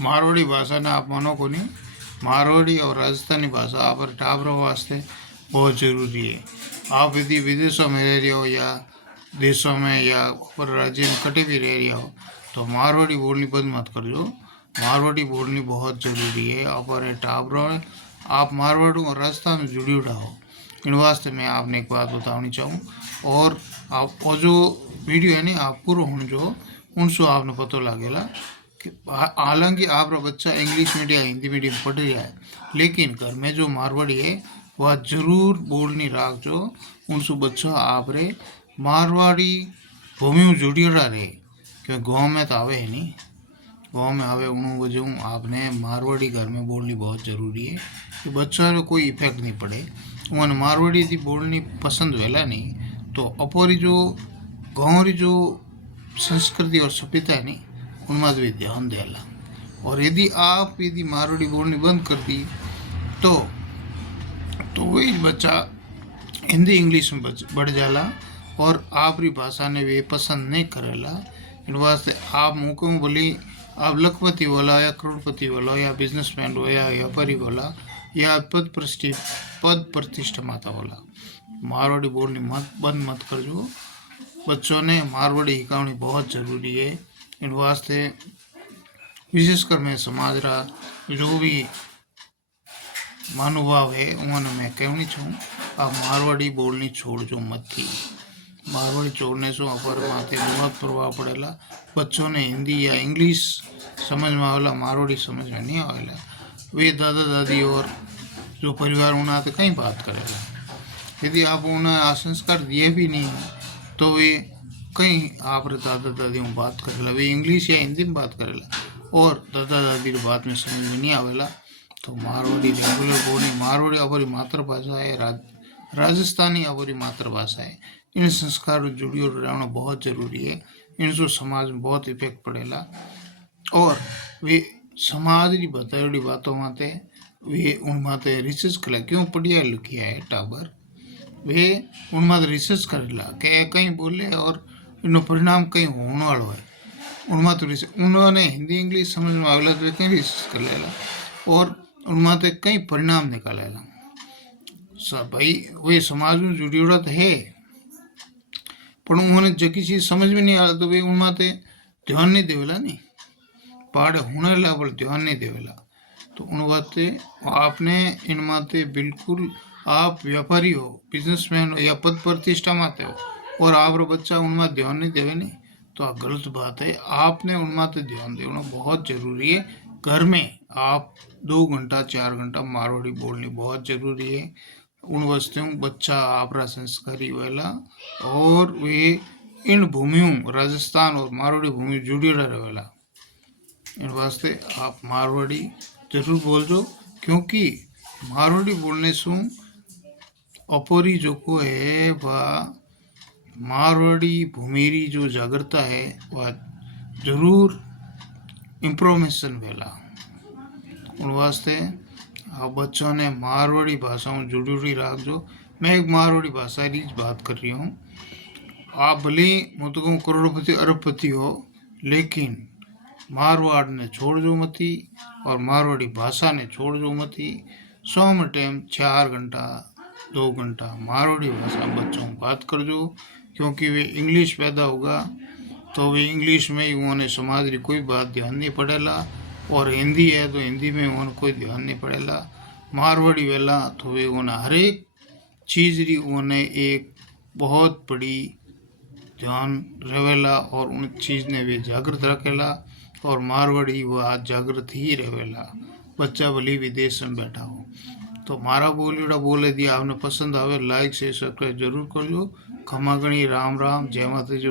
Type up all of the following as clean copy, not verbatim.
मारवाड़ी भाषा ने आप मानो को नहीं, मारवाड़ी और राजस्थानी भाषा आप टाबरों वास्ते बहुत ज़रूरी है। आप यदि विदेशों में रह रहे हो या देशों में या ऊपर राज्य में कटे भी रह रहे हो तो मारवाड़ी बोलनी बंद मत कर दो। मारवाड़ी बोलनी बहुत ज़रूरी है। और टाबरों में आप मारवाड़ी और राजस्थान में जुड़ी उड़ा हो, इन वास्ते मैं आपने एक बात बतानी चाहूँ। और आप वो जो वीडियो है ना आप पूरा होने जो उनसे आपने पता लगेगा कि हालांकि आपका बच्चा इंग्लिश मीडियम हिंदी मीडियम पढ़ रहा है, लेकिन घर में जो मारवाड़ी है वह जरूर बोलनी राख जो उनसे बच्चा आप रे मारवाड़ी भूमि में जुड़ी रहे। क्योंकि गाँव में तो आवे है नहीं, गाँव में आवे उन वजह आपने मारवाड़ी घर में बोलनी बहुत ज़रूरी है कि बच्चों को कोई इफेक्ट नहीं पड़े। उन्होंने मारवाड़ी यदि बोलनी पसंद वेला नहीं तो अपनी जो गाँव री जो संस्कृति और सभ्यता है नहीं उनमें भी ध्यान देला। और यदि आप यदि मारवाड़ी बोलनी बंद कर दी तो वही बच्चा हिंदी इंग्लिश में बढ़ जाला और आपरी भाषा ने वे पसंद नहीं करेला। इन वास्ते आप मुँह को बोली आप लखपति बोला या करोड़पति बोला या बिजनेसमैन हो या व्यापारी बोला या पद प्रतिष्ठा माता बोला, मारवाड़ी बोलनी बंद मत कर जो। बच्चों ने मारवाड़ी हिकावनी बहुत ज़रूरी है। इन वास्ते विशेषकर मैं समाज रा जो भी महानुभाव है उन्होंने मैं कहनी चाहूँ आप मारवाड़ी बोलनी छोड़ जो मत थी। मारवाड़ी छोड़ने से अपर माथे बहुत प्रभाव पड़ेगा। बच्चों ने हिंदी या इंग्लिश समझ में आवेला, मारवाड़ी समझ में नहीं आवेला। वे दादा दादी और जो परिवार उन्हें कहीं बात करेगा। यदि आप उन्हें संस्कार दिए भी नहीं तो वे कहीं आप दादा दादी में बात करेला, वे इंग्लिश या हिंदी में बात करेला और दादा दादी की बात में समझ में नहीं आवेला। तो मारवाड़ी रेगुलर बोली, मारवाड़ी हमारी मातृभाषा है, राजस्थानी हमारी मातृभाषा है। इन संस्कार जुड़ी रहना बहुत ज़रूरी है। इनसे समाज में बहुत इफेक्ट पड़ेगा और वे समाज की बताई बातों माते वे उन माते रिसर्च करेला। क्यों पढ़िया लिखिया है टाबर वे उन माते रिसर्च करेला कि कहीं बोले और इनो परिणाम कहीं होने वालों है उनमें तो रिसर्च। उन्होंने हिंदी इंग्लिश समझ में आवेला तो कहीं रिसर्च कर लेला और उनमें तो कई परिणाम निकालेला। सब भाई वे समाज में जुड़ी तो है पर उन्होंने जकी चीज समझ में नहीं आ तो वे उनमें तो ध्यान नहीं देवेला, नहीं पहाड़े होने पर ध्यान नहीं देवेला। तो उन बाते आपने इन माते बिल्कुल आप व्यापारी हो, बिजनेसमैन हो या पद प्रतिष्ठा माते हो और आप बच्चा उनमें ध्यान नहीं देवे नहीं तो आप गलत बात है। आपने उनमें तो ध्यान देना बहुत ज़रूरी है। घर में आप 2 घंटा 4 घंटा मारवाड़ी बोलनी बहुत ज़रूरी है। उन वस्तुओं बच्चा आपरा संस्कारी वेला और वे इन भूमियों राजस्थान और मारवाड़ी भूमि जुड़ी रहेला। इन वास्ते आप मारवाड़ी जरूर बोल दो क्योंकि मारवाड़ी बोलने से अपरी जो को है वह मारवाड़ी भूमिरी जो जागृता है वह जरूर इम्प्रोवेशन वेला। उन वास्ते आप बच्चों ने मारवाड़ी भाषा में जुड़ी राख जो। मैं एक मारवाड़ी भाषा की बात कर रही हूँ। आप भले मुझको करोड़पति अरबपति हो लेकिन मारवाड़ ने छोड़ जो मती और मारवाड़ी भाषा ने छोड़ जो मती। 100 में टाइम 4 घंटा 2 घंटा मारवाड़ी भाषा बच्चों बात कर जो क्योंकि वे इंग्लिश पैदा होगा तो वे इंग्लिश में ही उन्होंने समाज की कोई बात ध्यान नहीं पड़ेला और हिंदी है तो हिंदी में उन्होंने कोई ध्यान नहीं पड़ेला। मारवाड़ी वेला तो वे उन्हें हर एक चीज़ री उन्हें एक बहुत बड़ी ध्यान रहेला और उन चीज़ ने वे जागृत रखेला और मारवाड़ी वह जागृत ही रहेला। बच्चा भले विदेश में बैठा हो तो मारा बोलीड़ा बोले दिया आपने पसंद आवे लाइक शेयर सब्सक्राइब जरूर कर जो। खमा गणी राम राम, जय माता जी,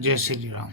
जय श्री राम।